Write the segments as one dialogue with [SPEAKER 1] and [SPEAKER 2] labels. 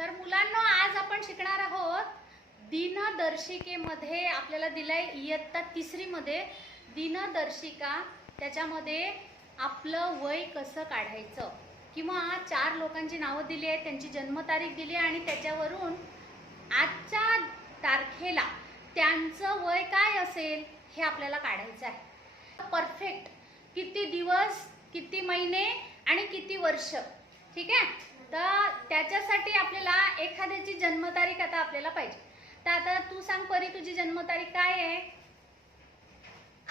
[SPEAKER 1] तर मुलांना आज आपण शिकणार आहोत दिनदर्शिकेमध्ये. आपल्याला दिलाय इयत्ता तिसरीमध्ये दिनदर्शिका. त्याच्यामध्ये आपलं वय कसं काढायचं? किंवा चार लोकांची नावं दिली आहेत त्यांची जन्मतारीख दिली आहे आणि त्याच्यावरून आजच्या तारखेला त्यांचं वय काय असेल हे आपल्याला काढायचं आहे. परफेक्ट किती दिवस किती महिने आणि किती वर्ष? ठीक आहे? तर त्याच्यासाठी आपल्याला एखाद्याची जन्मतारीख आता आपल्याला पाहिजे. तर आता तू सांग परी तुझी जन्मतारीख काय आहे?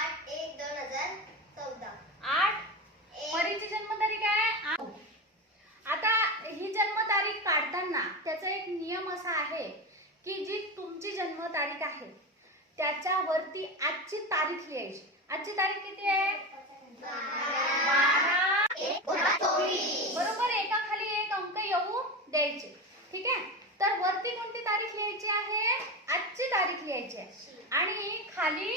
[SPEAKER 2] आठ एक दोन हजार चौदा.
[SPEAKER 1] आठ? परीची जन्मतारीख आहे. आता ही जन्मतारीख काढताना त्याचा एक नियम असा आहे की जी तुमची जन्मतारीख आहे त्याच्यावरती आजची तारीख लिहायची. आजची तारीख किती आहे? बारा
[SPEAKER 2] एक पुन्हा चोवीस
[SPEAKER 1] बरोबर एका खाली एक अंक येऊ द्यायचे. ठीक आहे? तर वरती कोणती तारीख लिहायची आहे? आजची तारीख लिहायची आहे. आणि खाली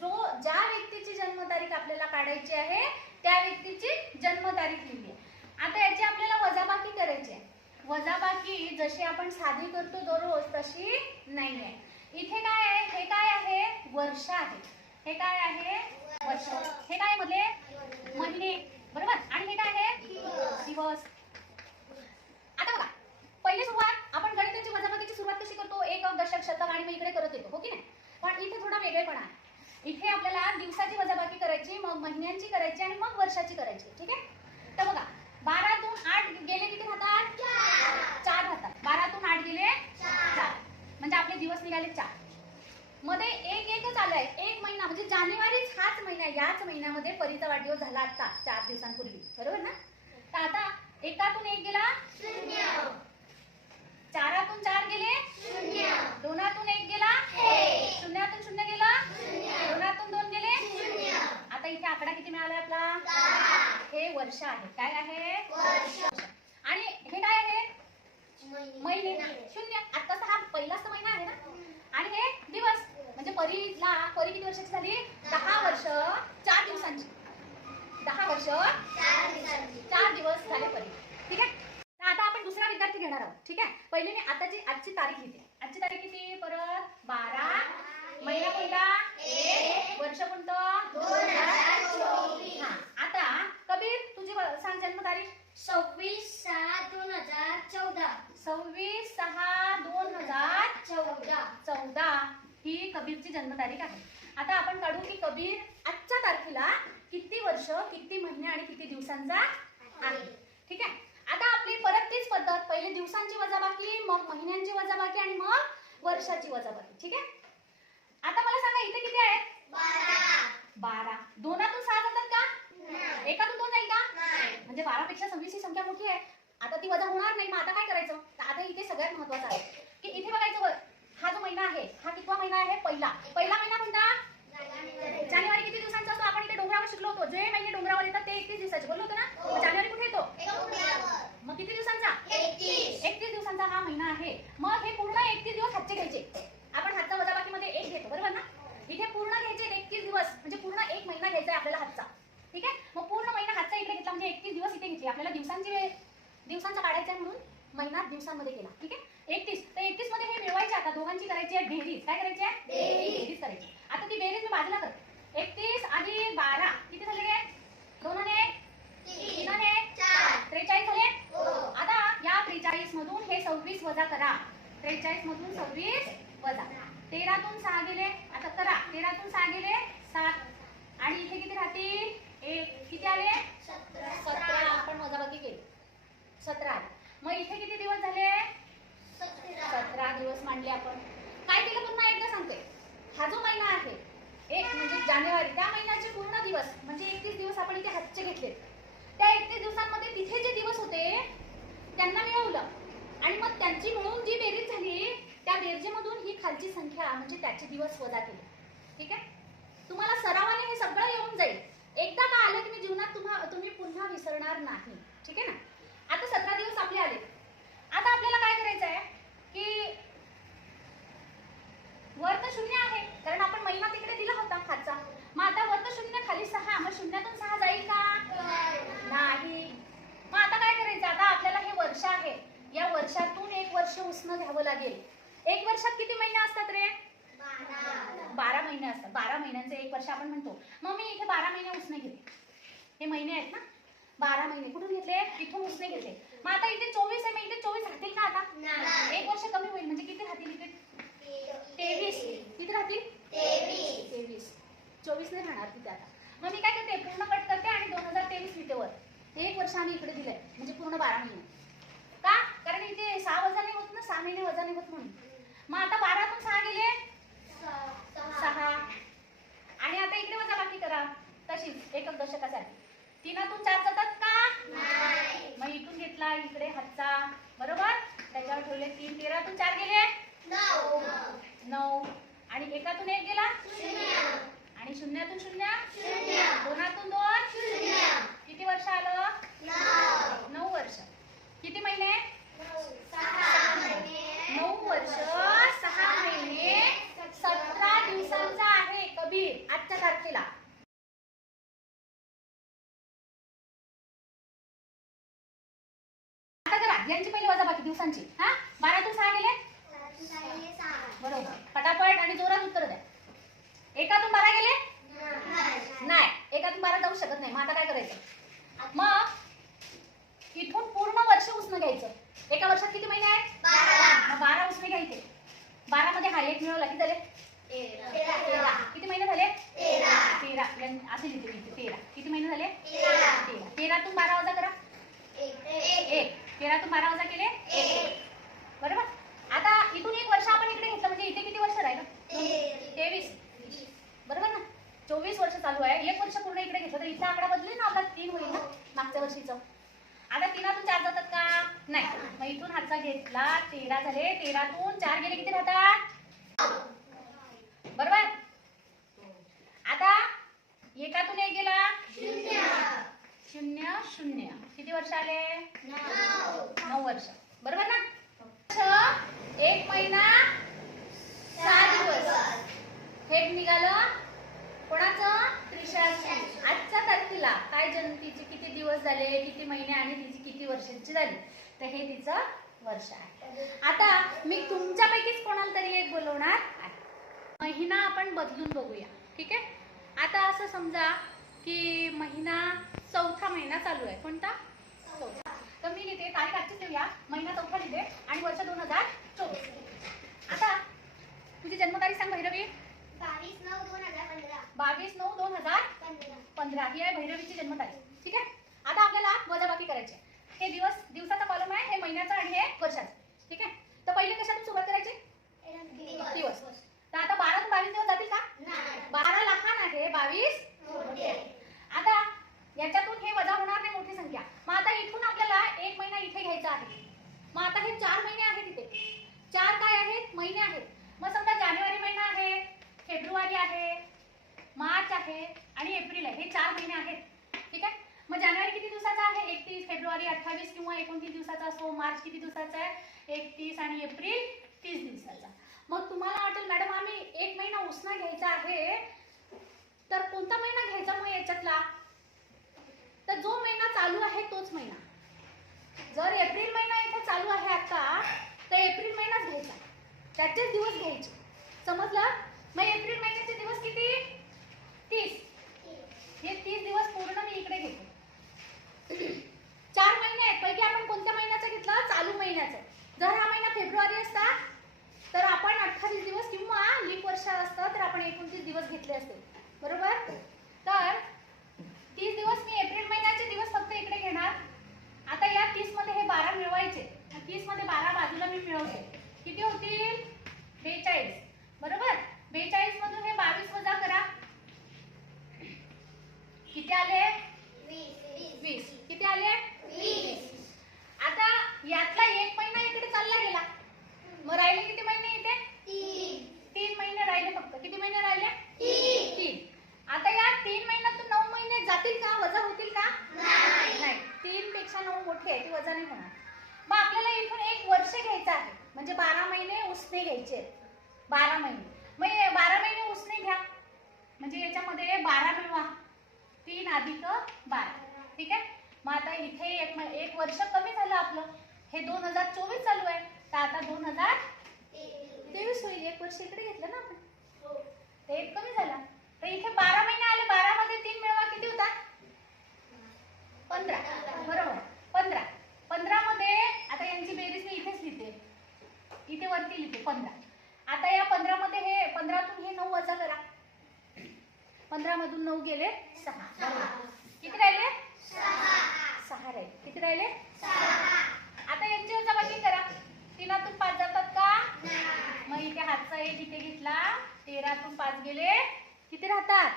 [SPEAKER 1] जो ज्या व्यक्तीची जन्मतारीख आपल्याला काढायची आहे त्या व्यक्तीची जन्मतारीख लिहिली आहे. आता याची आपल्याला वजाबाकी करायची आहे. वजाबाकी जशी आपण साधी करतो दररोज तशी नाही आहे. इथे काय आहे? हे काय आहे? वर्ष आहे. हे काय आहे? वर्ष. हे काय आहे महिने बरोबर? आणि हे काय आहे? दिवस. पहिली सुरुवात आपण गणिताची वजाबाकीची सुरुवात कशी करतो? एक दशक शतक आणि मग इकडे करत येतो हो की नाही? पण इथे थोडा वेगळेपणा आहे. इथे आपल्याला दिवसाची वजाबाकी करायची मग महिन्यांची करायची आणि मग वर्षाची करायची ठीक आहे? तर बघा बारातून आठ गेले किती राहतात? चार राहतात. बारातून आठ गेले चार. म्हणजे आपले दिवस निघाले चार. मध्ये एक एकच आलाय. एक महिना म्हणजे जानेवारीच हाच महिना याच महिन्यामध्ये परीचा वाढदिवस झाला आता चार दिवसांपूर्वी. बरोबर ना? तर आता एकातून एक गेला? चारातून चार गेले?
[SPEAKER 2] शून्य.
[SPEAKER 1] दोनातून एक गेला. शून्यातून शून्य गेला?
[SPEAKER 2] शून्य.
[SPEAKER 1] दोनातून दोन गेले?
[SPEAKER 2] शून्य.
[SPEAKER 1] आता इथे आकडा किती मिळाला आपला? हे वर्ष आहे. काय आहे?
[SPEAKER 2] वर्ष.
[SPEAKER 1] आणि हे काय आहे?
[SPEAKER 2] महिने.
[SPEAKER 1] शून्य. आताचा हा पहिलाच महिना आहे ना? आणि हे दिवस. म्हणजे परीला परी किती वर्षाची झाली? दहा वर्ष चार दिवसांची. दहा वर्ष
[SPEAKER 2] चार
[SPEAKER 1] दिवस झाले परी. ठीक आहे? आता विद्यार्थी घेणार आहोत. ठीक आहे? पहिले मी आताची आजची तारीख लिहिते. आजची तारीख किती? परत बारा. महिना कोणता. वर्ष कोणतं. हा. आता कबीर तुझी सांग जन्मतारीख.
[SPEAKER 2] सव्वीस सहा दोन हजार चौदा.
[SPEAKER 1] सव्वीस सहा दोन हजार
[SPEAKER 2] चौदा.
[SPEAKER 1] चौदा. ही कबीरची जन्मतारीख आहे. आता आपण काढू की कबीर आजच्या तारखेला किती वर्ष किती महिने आणि किती दिवसांचा आहे. ठीक आहे? आता आपली परत तीच पद्धत. पहिले दिवसांची वजाबाकी मग महिन्यांची वजाबाकी आणि मग वर्षाची वजाबाकी. ठीक आहे? आता मला सांगा इथे किती आहे?
[SPEAKER 2] बारा.
[SPEAKER 1] दोनातून सहा जातात का. एकातून दोन जाईल का. म्हणजे बारा पेक्षा सव्वीस ही संख्या मोठी आहे. आता ती वजा होणार नाही मग आता काय करायचं? आता इथे सगळ्यात महत्वाचं आहे की इथे बघायचं हा जो महिना आहे हा कितवा महिना आहे? पहिला. पहिला महिना कोणता? जानेवारी किती दिवसांचा असतो? आपण इथे डोंगरावर शिकलो होतो. जे महिने डोंगरावर येतात ते एकतीस दिवसाचे. बोललो होतो ना? जानेवारी कुठे येतो? मग किती दिवसांचा?
[SPEAKER 2] एकतीस.
[SPEAKER 1] दिवसांचा हा महिना आहे. मग हे पूर्ण एकतीस दिवस हातचे घ्यायचे. आपण हातचा वजाबाकीमध्ये एक घेतो बरोबर ना? इथे पूर्ण घ्यायचे एकतीस दिवस. म्हणजे पूर्ण एक महिना घ्यायचा आहे आपल्याला हातचा. ठीक आहे? मग पूर्ण महिना हातचा इकडे घेतला म्हणजे एकतीस दिवस इथे घेतले. आपल्याला दिवसांची वेळ दिवसांचा काढायचा आहे म्हणून महिना दिवसांमध्ये केला. ठीक आहे? एकतीस. तर एकतीसमध्ये हे मिळवायचे आता. दोघांची करायची आहे बेरीज. काय करायची आहे?
[SPEAKER 2] बेरीज.
[SPEAKER 1] करायची आता ती बेरीज मी बाजूला करते. एकतीस आणि बारा. किती झाले दोन आणि तीन. आणि एक
[SPEAKER 2] चार
[SPEAKER 1] त्रेचाळीस झाले
[SPEAKER 2] हो.
[SPEAKER 1] आता या त्रेचाळीस मधून हे सव्वीस वजा करा. त्रेचाळीस मधून सव्वीस वजा. तेरातून सहा गेले आता करा. तेरातून सहा गेले सात. आणि इथे किती राहतील? एक. किती आले?
[SPEAKER 2] सतरा.
[SPEAKER 1] आपण वजाबाकी केली. सतरा मग इथे किती दिवस झाले?
[SPEAKER 2] सतरा.
[SPEAKER 1] सतरा दिवस मांडले आपण. काय केलं पुन्हा एकदा सांगते. हा जो महिना आहे एक म्हणजे जानेवारी त्या महिन्याचे पूर्ण दिवस म्हणजे एकतीस दिवस आपण इथे हातचे घेतले त्या एकतीस दिवसांमध्ये तिथे जे दिवस होते त्यांना मिळवलं. आणि मग त्यांची मिळून जी बेरीज झाली त्या बेरजेमधून ही खालची संख्या म्हणजे त्याचे दिवस वजा केले. ठीक आहे? तुम्हाला सरावाने हे सगळं येऊन जाईल. एकदा का आलं की मी जीवनात तुम्हा तुम्ही पुन्हा विसरणार नाही. ठीक आहे ना? आता सतरा दिवस आपले आले. आता आपल्याला काय करायचं आहे की वर तर शून्य आहे कारण आपण महिना तिकडे दिला होता खाचा मग आता वर तर शून्य खाली सहा. मग शून्यातून सहा जाईल का? नाही. मग आता काय करायचं? आता आपल्याला हे वर्ष आहे. या वर्षातून एक वर्ष उसनं घ्यावं लागेल. एक वर्षात किती महिने असतात रे?
[SPEAKER 2] बारा
[SPEAKER 1] महिने असतात. बारा महिन्यांचे एक वर्ष आपण म्हणतो. मग मी इथे बारा महिने उसने घेते. हे महिने आहेत ना? बारा महिने. कुठून घेतले? इथून उसने घेते मग आता इथे चोवीस आहे मग इथे चोवीस राहतील का आता
[SPEAKER 2] नाही.
[SPEAKER 1] एक वर्ष कमी होईल म्हणजे किती राहतील इथे तेवीस किती राहतील
[SPEAKER 2] तेवीस
[SPEAKER 1] तेवीस चोवीस नाही राहणार तिथे आता मग मी काय करते पूर्ण कट करते आणि दोन हजार तेवीस लिहिते वर हे एक वर्ष आम्ही इकडे दिलंय म्हणजे पूर्ण बारा महिने का कारण इथे सहा वजा नाही होत ना सहा महिने वजा नाही होत म्हणून मग आता बारातून सहा गेले सहा आणि आता इकडे वजा बाकी करा तशीच एकक दशकासाठी तीनातून चार जातात का
[SPEAKER 2] नाही.
[SPEAKER 1] मग इथून घेतला इकडे हातचा बरोबर? त्याच्यावर ठेवले तीन तेरातून चार गेले?
[SPEAKER 2] नऊ.
[SPEAKER 1] आणि एकातून एक गेला? आणि शून्यातून शून्य? दोनातून दोन?
[SPEAKER 2] शून्य.
[SPEAKER 1] किती वर्ष आलं?
[SPEAKER 2] नऊ.
[SPEAKER 1] वर्ष. किती महिने? नऊ वर्ष. सहा महिने. सतरा दिवसांचा आहे कबीर आजच्या तारखेला. यांची पहिली वजाबाकी दिवसांची. हा? बारातून सहा गेले? बरोबर. पटापट आणि जोरात उत्तर द्या. एकातून बारा गेले? नाही. एकातून बारा जाऊ शकत नाही. मग आता काय करायचं? मग इथून पूर्ण वर्ष उसनं घ्यायचं. एका वर्षात किती महिने आहेत? बारा. उसने घ्यायचे. बारा मध्ये हा एक मिळवला. किती झाले तेरा किती महिने झाले तेरा यां- असे लिहिते मी इथे, तेरा किती महिने झाले तेरा तेरातून बारा वजा करा एक तेरातून बारा वजा केले? बरोबर? आता इथून एक वर्ष आपण इकडे घेतलं म्हणजे इथे किती वर्ष राहिलं तेवीस. बरोबर ना? चोवीस वर्ष चालू आहे. एक वर्ष पूर्ण इकडे घेतलं तर इथला आकडा बदलेल ना आपला? तीन होईल ना? मागच्या वर्षीचं. आता तीनातून चार जातात का? नाही. मग इथून हातचा घेतला तेरा झाले. तेरातून चार गेले किती राहतात? बरोबर? आता एकातून एक गेला? शून्य शून्य. किती वर्ष आले? नऊ. वर्ष. बरोबर ना? वर्ष, एक महिना सहा दिवस. हे निघालं कोणाचं? त्रिशाची आजच्या तारखेला काय जयंतीचे किती दिवस झाले किती महिने आणि तिची किती वर्षांची झाली? तर हे तिचं वर्ष आहे. आता मी तुमच्यापैकीच कोणाला तरी एक बोलवणार आहे. महिना आपण बदलून बघूया. ठीक आहे? आता असं समजा की महिना चौथा महिना चालू आहे. कोणता? चौथा. तर मी लिहिते तारीख आजचीच लिहूया महिना चौथा लिहिते आणि वर्ष दोन हजार चोवीस. आता तुझी जन्मतारीख सांग भैरवी.
[SPEAKER 2] बावीस नऊ दोन हजार पंधरा.
[SPEAKER 1] बावीस नऊ दोन हजार
[SPEAKER 2] पंधरा.
[SPEAKER 1] ही आहे भैरवीची जन्मतारीख. ठीक आहे? आता आपल्याला वजाबाकी करायची आहे. हे दिवस दिवसाचा कॉलम आहे हे महिन्याचा आणि हे वर्षाचं. ठीक आहे? तर पहिले कशातून सुरुवात करायची? दिवस. तर आता बारा ते बावीस दिवस जातील का. बारा लहान आहे बावीस. आता याच्यातून हे वजा होणार नाही मोठी संख्या. मग आता इथून आपल्याला एक महिना इथे घ्यायचा आहे. मग आता हे चार महिने आहेत इथे. चार काय आहेत? महिने आहेत. मग समजा जानेवारी महिना आहे फेब्रुवारी आहे मार्च आहे आणि एप्रिल आहे. हे चार महिने आहेत. ठीक आहे? मग जानेवारी किती दिवसाचा आहे? एकतीस. फेब्रुवारी अठ्ठावीस किंवा एकोणतीस दिवसाचा असो मार्च किती दिवसाचा आहे? एकतीस आणि एप्रिल तीस दिवसाचा. मग तुम्हाला वाटेल मॅडम आम्ही एक महिना उसना घ्यायचा आहे. तर कोणता महिना घ्यायचा मग याच्यातला? तर जो महिना चालू आहे तोच महिना. जर एप्रिल महिना इथे चालू आहे आता तर एप्रिल महिनाच घ्यायचा. त्याचेच दिवस घ्यायचे. समजलं? मग एप्रिल महिन्याचे दिवस किती? तीस. हे तीस दिवस पूर्ण मी इकडे घेते. चार महिने आहेत. पैकी आपण कोणत्या महिन्याचं घेतलं? चालू महिन्याचं. जर हा महिना फेब्रुवारी असता तर आपण अठ्ठावीस दिवस किंवा लीप वर्ष असतं तर आपण एकोणतीस दिवस घेतले असते. बरोबर? तर तीस दिवस मी एप्रिल महिन्याचे दिवस फक्त इकडे घेणार. आता या तीसमध्ये हे बारा मिळवायचे. तीसमध्ये बारा बाजूला मी मिळवते. किती होतील? मोठी आहे ती होणार मग आपल्याला इथून एक वर्ष घ्यायचं आहे. म्हणजे बारा महिने उसने घ्यायचे बारा महिने. म्हणजे बारा महिने उसने घ्या. म्हणजे याच्यामध्ये बारा मिळवा तीन अधिक बारा. ठीक आहे? मग आता इथे एक एक वर्ष कमी झालं आपलं. हे दोन हजार चोवीस चालू आहे. तर आता दोन हजार तेवीस होईल. एक वर्ष इकडे घेतलं ना आपण. एकातून पाच गेले. किती राहतात?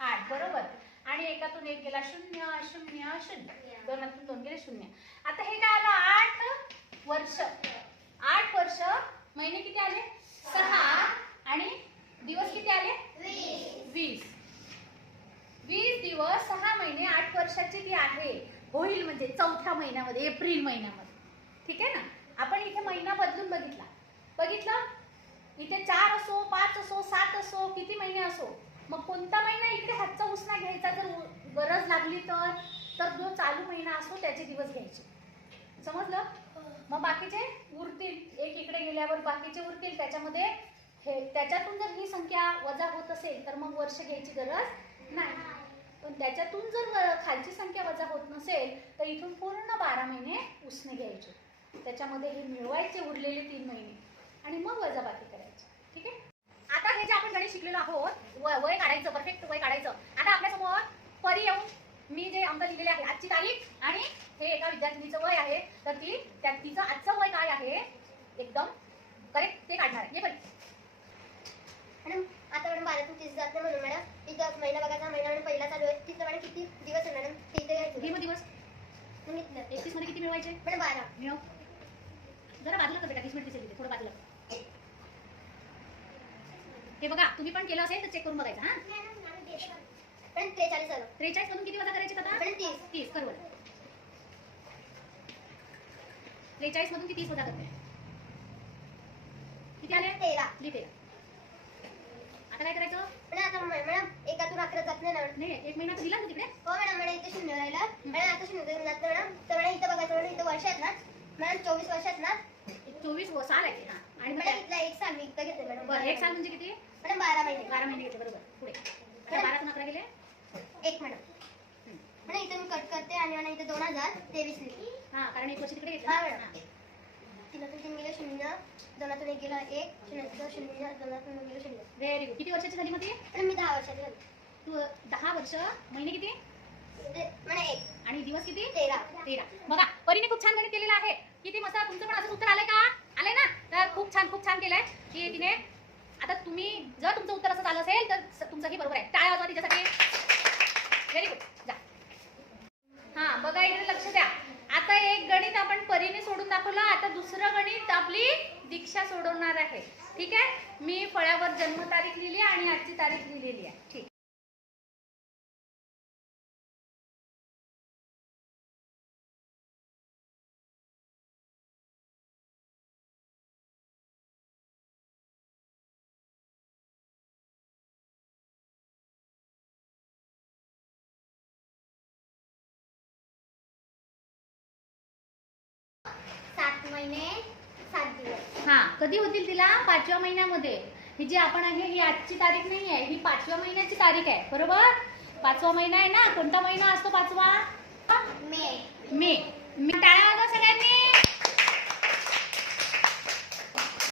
[SPEAKER 1] आठ. बरोबर. आणि एकातून एक गेला शून्य शून्य शून्य. दोनातून दोन गेले शून्य. आता हे काय आलं? आठ वर्ष. आठ वर्ष. महिने किती आले? सहा. आणि दिवस किती आले? वीस. वीस दिवस सहा महिने आठ वर्षाची ती आहे. होईल म्हणजे चौथ्या महिन्यामध्ये एप्रिल महिन्यामध्ये. ठीक आहे ना? आपण इथे महिना बदलून बघितला. बघितलं? इथे चार असो पाच असो सात असो किती महिने असो मग कोणता महिना इकडे हातचा उसना घ्यायचा जर गरज लागली तर? तर जो चालू महिना असो त्याचे दिवस घ्यायचे. समजलं? मग बाकीचे उरतील. एक इकडे गेल्यावर बाकीचे उरतील. त्याच्यामध्ये हे त्याच्यातून जर ही संख्या वजा होत असेल तर मग वर्ष घ्यायची गरज नाही. पण त्याच्यातून जर खालची संख्या वजा होत नसेल तर इथून पूर्ण बारा महिने उसने घ्यायचे. त्याच्यामध्ये हे मिळवायचे उरलेले तीन महिने. आणि मग वजा बाकी जे आपण गणित शिकलेलो आहोत व- वय काढायचं परफेक्ट वय काढायचं. आता आपल्यासमोर परी येऊन मी जे अंक लिहिलेले आहे आजची तारीख आणि हे एका विद्यार्थिनीचं वय आहे तर ती त्या तिचं आजचं वय काय आहे एकदम करेक्ट ते काढणार आहे.
[SPEAKER 2] मॅडम आता मॅडम बारातून तीस जात नाही म्हणून मॅडम. इथं महिना बघायचा महिना मॅडम पहिला चालू आहे. तिथं मॅडम किती दिवस आहे मॅडम? ते इथं
[SPEAKER 1] मग दिवस. एकतीसमध्ये किती मिळवायचे?
[SPEAKER 2] मॅडम बारा.
[SPEAKER 1] मिळव. जरा बाजूला कर बेटा तीस मिनिट दिसेल थोडं बाजूला. हे बघा तुम्ही पण केलं असेल तर चेक करून बघायचं हा?
[SPEAKER 2] मॅडम त्रेचाळीस झालं
[SPEAKER 1] त्रेचाळीस मधून किती वजा करायचे आता
[SPEAKER 2] मॅडम तीस.
[SPEAKER 1] तीस कर त्रेचाळीस मधून किती तीस वजा करते? किती आले?
[SPEAKER 2] तेरा.
[SPEAKER 1] लिहिते आता काय करायचं?
[SPEAKER 2] मॅडम आता मॅडम एकातून अकरा जात नाही ना मॅडम.
[SPEAKER 1] नाही एक महिना दिला ना तिकडे?
[SPEAKER 2] हो मॅडम मॅडम इथे शून्य राहिला. मॅडम आता शून्य जात नाही मॅडम. तर मॅडम इथं बघायचं मॅडम इथं वर्ष आहेत ना. मॅडम चोवीस वर्ष आहेत ना.
[SPEAKER 1] चोवीस साल आहे हा. आणि
[SPEAKER 2] मॅडम? इथला एक साल मी इथं घेते मॅडम.
[SPEAKER 1] बरं एक साल म्हणजे किती?
[SPEAKER 2] मॅडम बारा महिने
[SPEAKER 1] बारा महिने घेतले बरोबर. पुढे. बारातून अकरा गेले?
[SPEAKER 2] एक मॅडम मॅडम इथं मी कट करते आणि मॅडम इथं दोन हजार तेवीस लिहिते.
[SPEAKER 1] हा कारण एक वर्ष तिकडे घेतलं
[SPEAKER 2] हा. मॅडम. तीन गेलं शून्य दोनातून एक गेलं एक शून्यातून शून्य दोनातून गेलं शून्य.
[SPEAKER 1] व्हेरी गुड किती वर्षाची झाली मग ती?
[SPEAKER 2] मी दहा वर्षाची झाली.
[SPEAKER 1] तू दहा वर्ष महिने किती?
[SPEAKER 2] मॅडम एक.
[SPEAKER 1] आणि दिवस किती?
[SPEAKER 2] तेरा.
[SPEAKER 1] तेरा. बघा परीने खूप छान गणित केलेलं आहे. किती मस्त तुमचं पण असंच उत्तर आलंय का? आलंय ना? तर खूप छान खूप छान केलंय. की तिने आता तुम्ही जर तुमचं उत्तर असं झालं असेल तर तुमचंही बरोबर आहे. टाळ्या वाजवा तिच्यासाठी. व्हेरी गुड जा. हा बघा इकडे लक्ष द्या. आता एक गणित आपण परीने सोडून दाखवलं. आता दुसरं गणित आपली दीक्षा सोडवणार आहे. ठीक आहे? मी फळ्यावर जन्मतारीख लिहिली आणि आजची तारीख लिहिलेली आहे. ठीक.
[SPEAKER 2] सात महिने सात दिवस.
[SPEAKER 1] हा कधी होतील तिला? पाचव्या महिन्यामध्ये. ही जी आपण आहे ही आजची तारीख नाही आहे ही पाचव्या महिन्याची तारीख आहे बरोबर? पाचवा महिना आहे ना? कोणता महिना असतो पाचवा?
[SPEAKER 2] मे.
[SPEAKER 1] मे. मे. टाळ्या वाजवा